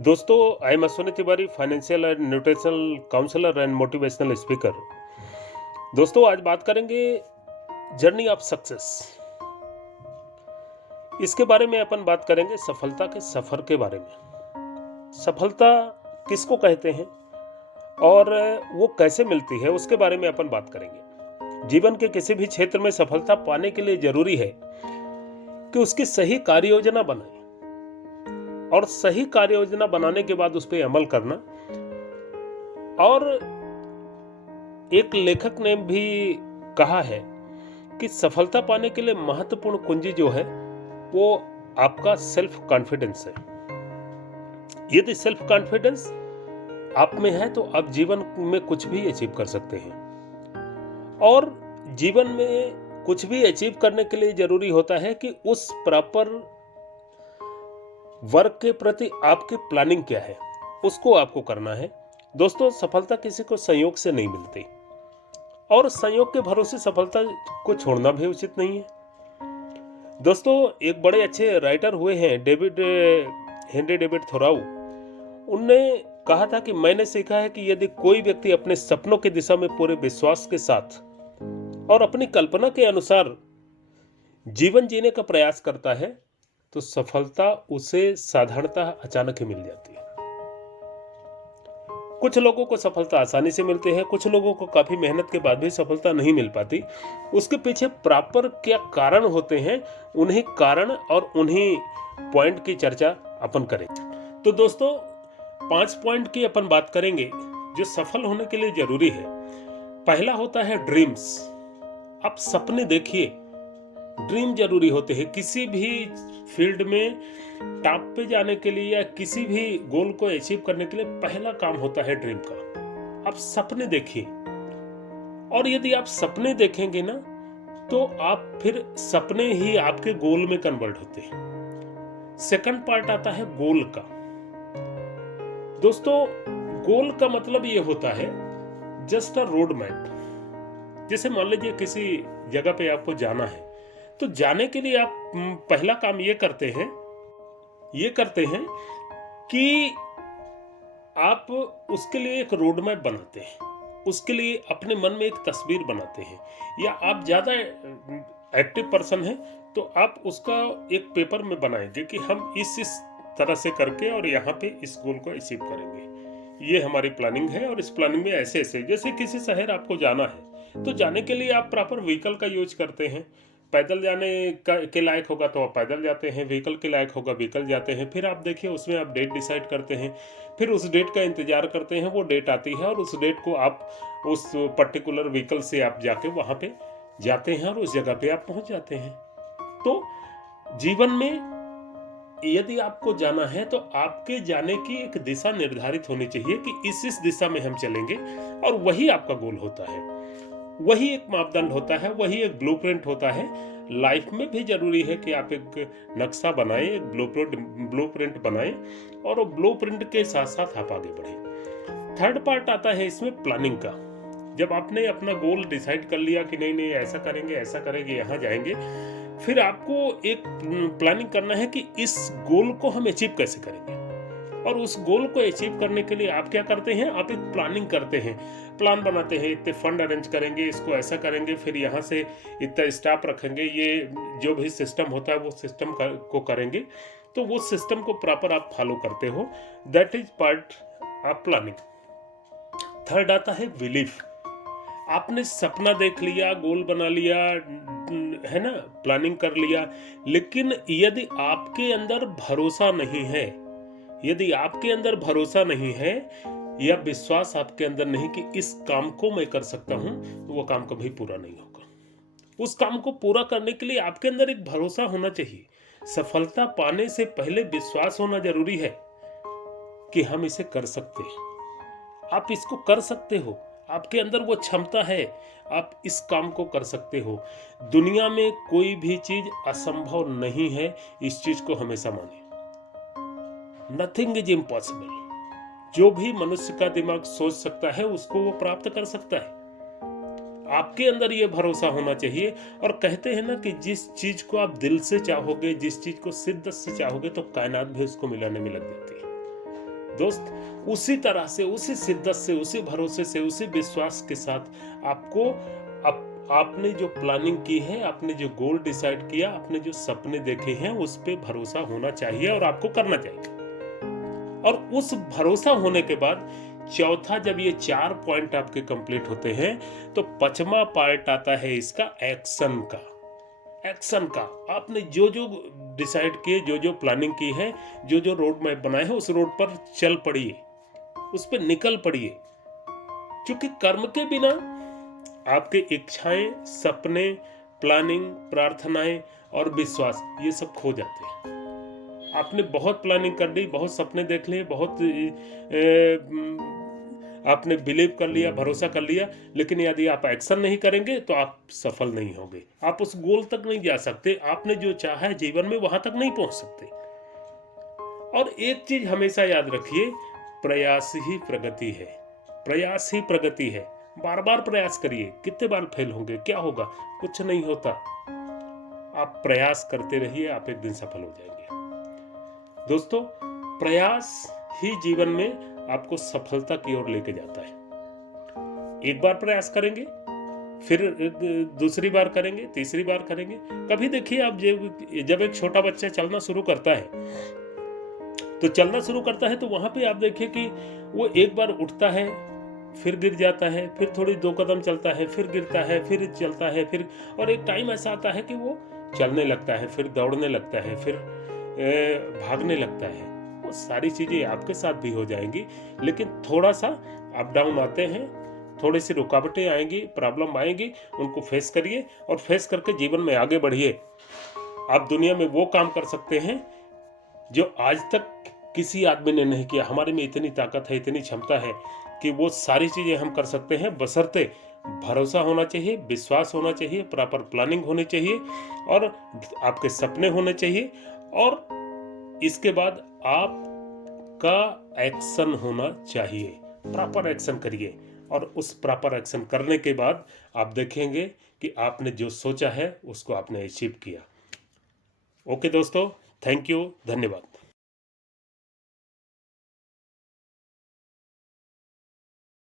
दोस्तों, I am Ashwini Tiwari, financial and nutritional counsellor and motivational speaker. दोस्तों, आज बात करेंगे जर्नी ऑफ सक्सेस। इसके बारे में अपन बात करेंगे, सफलता के सफर के बारे में। सफलता किसको कहते हैं और वो कैसे मिलती है, उसके बारे में अपन बात करेंगे। जीवन के किसी भी क्षेत्र में सफलता पाने के लिए जरूरी है कि उसकी सही कार्य योजना बनाए और सही कार्य योजना बनाने के बाद उस पर अमल करना। और एक लेखक ने भी कहा है कि सफलता पाने के लिए महत्वपूर्ण कुंजी जो है वो आपका सेल्फ कॉन्फिडेंस है। यदि सेल्फ कॉन्फिडेंस आप में है तो आप जीवन में कुछ भी अचीव कर सकते हैं। और जीवन में कुछ भी अचीव करने के लिए जरूरी होता है कि उस प्रॉपर वर्क के प्रति आपकी प्लानिंग क्या है, उसको आपको करना है। दोस्तों, सफलता किसी को संयोग से नहीं मिलती और संयोग के भरोसे सफलता को छोड़ना भी उचित नहीं है। दोस्तों, एक बड़े अच्छे राइटर हुए हैं हेनरी डेविड थोराउ। उनने कहा था कि मैंने सीखा है कि यदि कोई व्यक्ति अपने सपनों की दिशा में पूरे विश्वास के साथ और अपनी कल्पना के अनुसार जीवन जीने का प्रयास करता है तो सफलता उसे साधारणतः अचानक ही मिल जाती है। कुछ लोगों को सफलता आसानी से मिलती है, कुछ लोगों को काफी मेहनत के बाद भी सफलता नहीं मिल पाती। उसके पीछे प्रॉपर क्या कारण होते हैं, उन्हीं कारण और उन्हीं पॉइंट की चर्चा अपन करेंगे। तो दोस्तों, 5 पॉइंट की अपन बात करेंगे जो सफल होने के लिए जरूरी है। पहला होता है ड्रीम्स। आप सपने देखिए। ड्रीम जरूरी होते हैं किसी भी फील्ड में टॉप पे जाने के लिए या किसी भी गोल को अचीव करने के लिए। पहला काम होता है ड्रीम का। आप सपने देखिए और यदि आप सपने देखेंगे ना तो आप फिर सपने ही आपके गोल में कन्वर्ट होते हैं। सेकंड पार्ट आता है गोल का। दोस्तों, गोल का मतलब ये होता है जस्ट अ रोड मैप। जैसे मान लीजिए किसी जगह पे आपको जाना है तो जाने के लिए आप पहला काम ये करते हैं कि आप उसके लिए एक रोड मैप बनाते हैं। उसके लिए अपने मन में एक तस्वीर बनाते हैं। या आप ज़्यादा एक्टिव पर्सन हैं तो आप उसका एक पेपर में बनाएंगे कि हम इस तरह से करके और यहाँ पे इस गोल को अचीव करेंगे। ये हमारी प्लानिंग है और इस प्लानिंग में ऐसे ऐसे, जैसे किसी शहर आपको जाना है तो जाने के लिए आप प्रॉपर व्हीकल का यूज करते हैं। पैदल जाने के लायक होगा तो आप पैदल जाते हैं, व्हीकल के लायक होगा व्हीकल जाते हैं। फिर आप देखिए उसमें आप डेट डिसाइड करते हैं, फिर उस डेट का इंतजार करते हैं, वो डेट आती है और उस डेट को आप उस पर्टिकुलर व्हीकल से आप जाके वहाँ पे जाते हैं और उस जगह पे आप पहुँच जाते हैं। तो जीवन में यदि आपको जाना है तो आपके जाने की एक दिशा निर्धारित होनी चाहिए कि इस दिशा में हम चलेंगे और वही आपका गोल होता है, वही एक मापदंड होता है, वही एक ब्लूप्रिंट होता है। लाइफ में भी जरूरी है कि आप एक नक्शा बनाएं, एक ब्लूप्रिंट बनाएं और वो ब्लूप्रिंट के साथ साथ आप आगे बढ़ें। थर्ड पार्ट आता है इसमें प्लानिंग का। जब आपने अपना गोल डिसाइड कर लिया कि नहीं नहीं ऐसा करेंगे, यहाँ जाएंगे, फिर आपको एक प्लानिंग करना है कि इस गोल को हम अचीव कैसे करेंगे। और उस गोल को अचीव करने के लिए आप क्या करते हैं, आप एक प्लानिंग करते हैं, प्लान बनाते हैं। इतने फंड अरेंज करेंगे, इसको ऐसा करेंगे, फिर यहाँ से इतना स्टाफ रखेंगे, ये जो भी सिस्टम होता है वो सिस्टम को करेंगे। तो वो सिस्टम को प्रॉपर आप फॉलो करते हो। That is part of planning. Third आता है बिलीफ। आपने सपना देख लिया, गोल बना लिया, है ना, प्लानिंग कर लिया, लेकिन यदि आपके अंदर भरोसा नहीं है, यदि आपके अंदर भरोसा नहीं है या विश्वास आपके अंदर नहीं कि इस काम को मैं कर सकता हूं, तो वो काम कभी पूरा नहीं होगा। उस काम को पूरा करने के लिए आपके अंदर एक भरोसा होना चाहिए। सफलता पाने से पहले विश्वास होना जरूरी है कि हम इसे कर सकते हैं। आप इसको कर सकते हो, आपके अंदर वो क्षमता है, आप इस काम को कर सकते हो। दुनिया में कोई भी चीज असंभव नहीं है, इस चीज को हमेशा माने। Nothing is impossible. जो भी मनुष्य का दिमाग सोच सकता है उसको वो प्राप्त कर सकता है। आपके अंदर ये भरोसा होना चाहिए। और कहते हैं ना कि जिस चीज को आप दिल से चाहोगे, जिस चीज को शिद्दत से चाहोगे, तो कायनात भी उसको मिलाने में लग जाती है। दोस्त उसी तरह से, उसी शिद्दत से, उसी भरोसे से, उसी विश्वास के साथ आपको आपने जो प्लानिंग की है, आपने जो गोल डिसाइड किया, आपने जो सपने देखे हैं, उस पे भरोसा होना चाहिए और आपको करना चाहिए। और उस भरोसा होने के बाद चौथा, जब ये 4 पॉइंट आपके कंप्लीट होते हैं, तो 5वां पार्ट आता है इसका एक्शन का। एक्शन का आपने जो जो डिसाइड किए, जो जो प्लानिंग की है, जो जो रोड मैप बनाए हैं, उस रोड पर चल पड़िए, उस पर निकल पड़िए। क्योंकि कर्म के बिना आपके इच्छाएं, सपने, प्लानिंग, प्रार्थनाएं और विश्वास ये सब खो जाते हैं। आपने बहुत प्लानिंग कर ली, बहुत सपने देख लिए, बहुत आपने बिलीव कर लिया, भरोसा कर लिया, लेकिन यदि आप एक्शन नहीं करेंगे तो आप सफल नहीं होंगे, आप उस गोल तक नहीं जा सकते, आपने जो चाहा है जीवन में वहां तक नहीं पहुंच सकते। और एक चीज हमेशा याद रखिए, प्रयास ही प्रगति है। प्रयास ही प्रगति है। बार बार प्रयास करिए, कितने बार फेल होंगे, क्या होगा, कुछ नहीं होता। आप प्रयास करते रहिए, आप एक दिन सफल हो जाएंगे। दोस्तों, प्रयास ही जीवन में आपको सफलता की ओर लेके जाता है। एक बार प्रयास करेंगे, फिर दूसरी बार करेंगे, तीसरी बार करेंगे। कभी देखिए आप, जब एक छोटा बच्चा चलना शुरू करता है तो वहां पे आप देखिए कि वो एक बार उठता है, फिर गिर जाता है, फिर थोड़ी 2 कदम चलता है, फिर गिरता है, फिर चलता है, फिर, और एक टाइम ऐसा आता है कि वो चलने लगता है, फिर दौड़ने लगता है, फिर भागने लगता है। वो सारी चीजें आपके साथ भी हो जाएंगी, लेकिन थोड़ा सा अप डाउन आते हैं, थोड़ी सी रुकावटें आएंगी, प्रॉब्लम आएंगी, उनको फेस करिए और फेस करके जीवन में आगे बढ़िए। आप दुनिया में वो काम कर सकते हैं जो आज तक किसी आदमी ने नहीं किया। हमारे में इतनी ताकत है, इतनी क्षमता है कि वो सारी चीजें हम कर सकते हैं, बशर्ते भरोसा होना चाहिए, विश्वास होना चाहिए, प्रॉपर प्लानिंग होनी चाहिए और आपके सपने होने चाहिए, और इसके बाद आपका एक्शन होना चाहिए। प्रॉपर एक्शन करिए और उस प्रॉपर एक्शन करने के बाद आप देखेंगे कि आपने जो सोचा है उसको आपने अचीव किया। ओके दोस्तों, थैंक यू, धन्यवाद।